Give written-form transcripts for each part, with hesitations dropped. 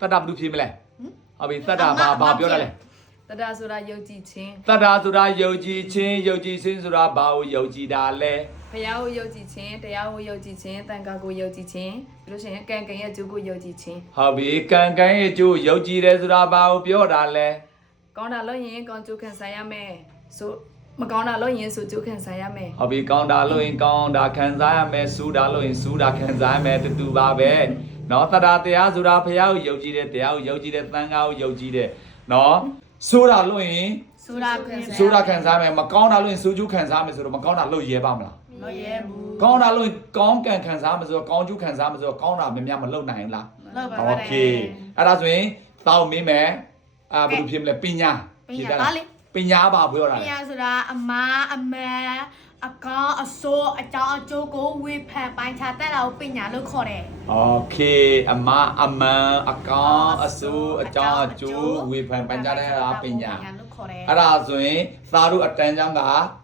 တတဘလူဖြစ်မလဲဟုတ်ပြီတတဘာပြောတာလဲတဒါဆိုတာယုတ်ကြည်ခြင်းတတဆိုတာယုတ်ကြည်ခြင်းဆိုတာဘာကိုယုတ်ကြည်တာလဲဘုရားကိုယုတ်ကြည်ခြင်းတရားကိုယုတ်ကြည်ခြင်းတန်ခါကိုယုတ်ကြည်ခြင်းပြီးလို့ရှိရင်ကံရဲ့အကျိုးကိုယုတ်ကြည်ခြင်းဟုတ်ပြီကံရဲ့အကျိုးယုတ်ကြည်တယ်ဆိုတာဘာကိုပြောတာလဲကောင်းတာလို့ရင်ကောင်းကျိုးခံစားရမယ်ဆိုမကောင်းတာလို့ရင်ဆိုကျိုးခံစားရမယ်ဟုတ်ပြီကောင်းတာလို့ရင်ကောင်းတာခံစားရမယ်စူးတာလို့ရင်စူးတာခံစားရမယ်တူပါပဲနော်တတတရားဆိုတာဘုရားကိုယုတ်ကြည်တယ်တရားကိုယုတ်ကြည်တယ်သံဃာကိုယုတ်ကြည်တယ်နော်ဆိုတာလို့ရင်ဆိုတာခံစားမယ်မကောင်းတာလို့ရင်စူးကျိုးခံစားမယ်ဆိုတော့မကောင်းတာလို့ရဲပါမလားမရဲဘူးကောင်းတာလို့ကောင်းကံခံစားမယ်ဆိုတော့ကောင်းကျိုးခံစားမယ်ဆိုတော့ကောင်းတာမများမလုပ်နိုင်လားလုပ်ပါโอเคအဲ့ဒါဆိုရင်တောင်းမင်းမယ်ဘယ်လိုဖြစ်မလဲပညာဖြစ်တာလေပညာဘာပြောတာလဲပညာဆိုတာအမားအမဲအကောင်းအစိုးအကြောင်းအကျိုးကိုဝေဖန်ပိုင်းခြားတဲ့တာကိုပညာလို့ခေါ်တယ်โอเคအမအမန်အကောင်းအစိုးအကြောင်းအကျိုးဝေဖန်ပိုင်းခြားတဲ့တာပညာလို့ခေါ်တယ်အဲ့ဒါဆိုရင်သာတို့အတန်းချောင်းက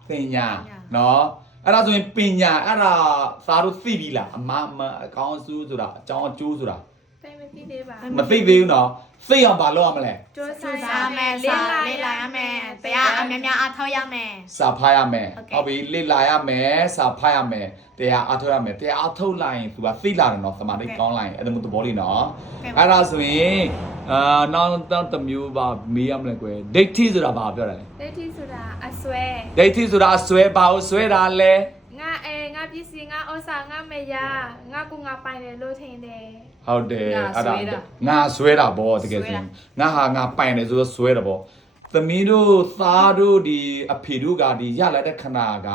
ပညာနော်အဲ့ဒါဆိုရင်ပညာအဲ့ဒါသာတို့သိပြီလားအမအမန်အကောင်းအစိုးဆိုတာအကြောင်းအကျိုးဆိုတာမသိသေးပါမသိသေးဘူးနော်သိအောင်ဘာလုပ်ရမလဲစူးစမ်းမယ်လေ့လာရမယ်တရားအများများအားထုတ်ရမယ်စာဖတ်ရမယ်ဟုတ်ပြီလေ့လာရမယ်စာဖတ်ရမယ်တရားအားထုတ်ရမယ်တရားအားထုတ်လိုက်ရင်သူကသိလာတယ်နော်သမာဓိကောင်းလိုက်ရင်အဲ့ဒါမျိုးသဘောလေးနော်အဲ့ဒါဆိုရင်နောက်တစ်မျိုးပါမေးရမလဲကွယ်ဒိဋ္ဌိဆိုတာဘာပြောတာလဲဒိဋ္ဌိဆိုတာအစွဲဒိဋ္ဌိဆိုတာအစွဲဘာကိုစွဲတာလဲငါပစ္စည်းငါဥစ္စာငါမယာငါကိုငါပိုင်တယ်လို့ထင်တယ်ဟုတ်တယ်အဲ့ဒါငါဆွဲတာဗောတကယ်ဆိုရင်ငါဟာငါပိုင်တယ်ဆိုတော့ဆွဲတာဗောသမီးတို့သားတို့ဒီအဖေတို့ကဒီရလာတဲ့ခဏက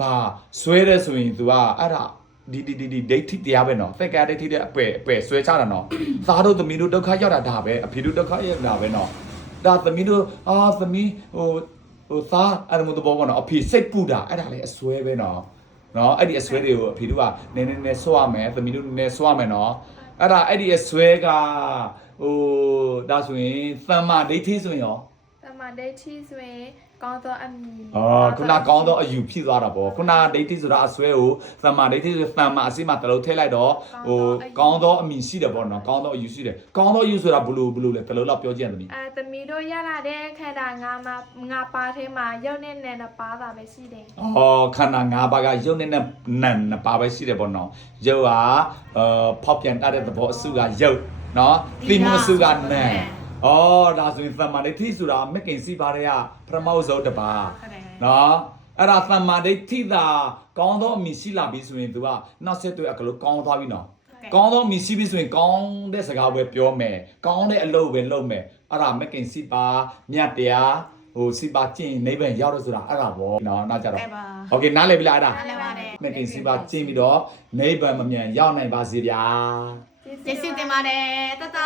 ဘာဆွဲတယ်ဆိုရင် तू ကအဲ့ဒါဒီဒိဋ္ဌိတရားပဲနော်သက်ကဒိဋ္ဌိတဲ့အပယ်ဆွဲချတာနော်သားတို့သမီးတို့ဒုက္ခရောက်တာဒါပဲအဖေတို့ဒုက္ခရောက်တာပဲနော်ဒါသမီးတို့သမီးဟိုသားအဲ့လိုမျိုးဘောပေါ့နော်အဖေစိတ်ပူတာအဲ့ဒါလေအဆွဲပဲနော်အဲ့ဒီအဆွဲတွေကိုအဖေတို့ကနည်းနည်းဆွရမယ်သမီးတို့နည်းနည်းဆွရမယ်နော်အဲ့ဒီအဆွဲကဒါဆိုရင်သမ္မာဒိဋ္ဌိဆိုရင်ရောသမ္မာဒိဋ္ဌိဆိုရင်ကောင်းသောအမြင်ခုနကောင်းသောအယူဖြစ်သွားတာပေါ့ခုနဒိဋ္ဌိဆိုတာအဆွဲကိုသမ္မာဒိဋ္ဌိဆိုသမ္မာအစိမတလုံးထည့်လိုက်တော့ကောင်းသောအမြင်ရှိတယ်ပေါ့နော်ကောင်းသောအယူရှိတယ်ကောင်းသောအယူဆိုတာဘလို့လဲတလုံးတော့ပြောကြည့်ရသမီးသမီးတို့ရလာတဲ့ခန္ဓာငါပါထဲမှာရုပ်နဲ့နာမ်ပါးတာပဲရှိတယ်ခန္ဓာ၅ပါးကရုပ်နဲ့နာမ်ပါးပဲရှိတယ်ပေါ့နော်ရုပ်ကဖောက်ပြန်တတ်တဲ့သဘောအစုကရုပ်နော်သိမှုအစုကနာမ်ဒါဆိုရင်သမ္မာဒိဋ္ဌိဆိုတာမက်ကင်စီပါတဲ့ကပထမဆုံးတစ်ပါးနော်အဲ့ဒါသမ္မာဒိဋ္ဌိသာကောင်းသောအမြင်ရှိလာပြီဆိုရင် तू ကနောက်ဆက်တွဲအကလို့ကောင်းသွားပြီနော်ကောင်းသောအမြင်ရှိပြီဆိုရင်ကောင်းတဲ့စကားပဲပြောမယ်ကောင်းတဲ့အလုပ်ပဲလုပ်မယ်အဲ့ဒါမက်ကင်စီပါမြတ်တရားစီပါကျင့်နိဗ္ဗာန်ရောက်တော့ဆိုတာအဲ့ဒါပေါ့နော်နောက်ကြတော့โอเคနားလည်ပြီလားအဲ့ဒါမက်ကင်စီပါကျင့်ပြီးတော့နိဗ္ဗာန်မမြန်ရောက်နိုင်ပါစေဗျာကျေးဇူးတင်ပါတယ်တတ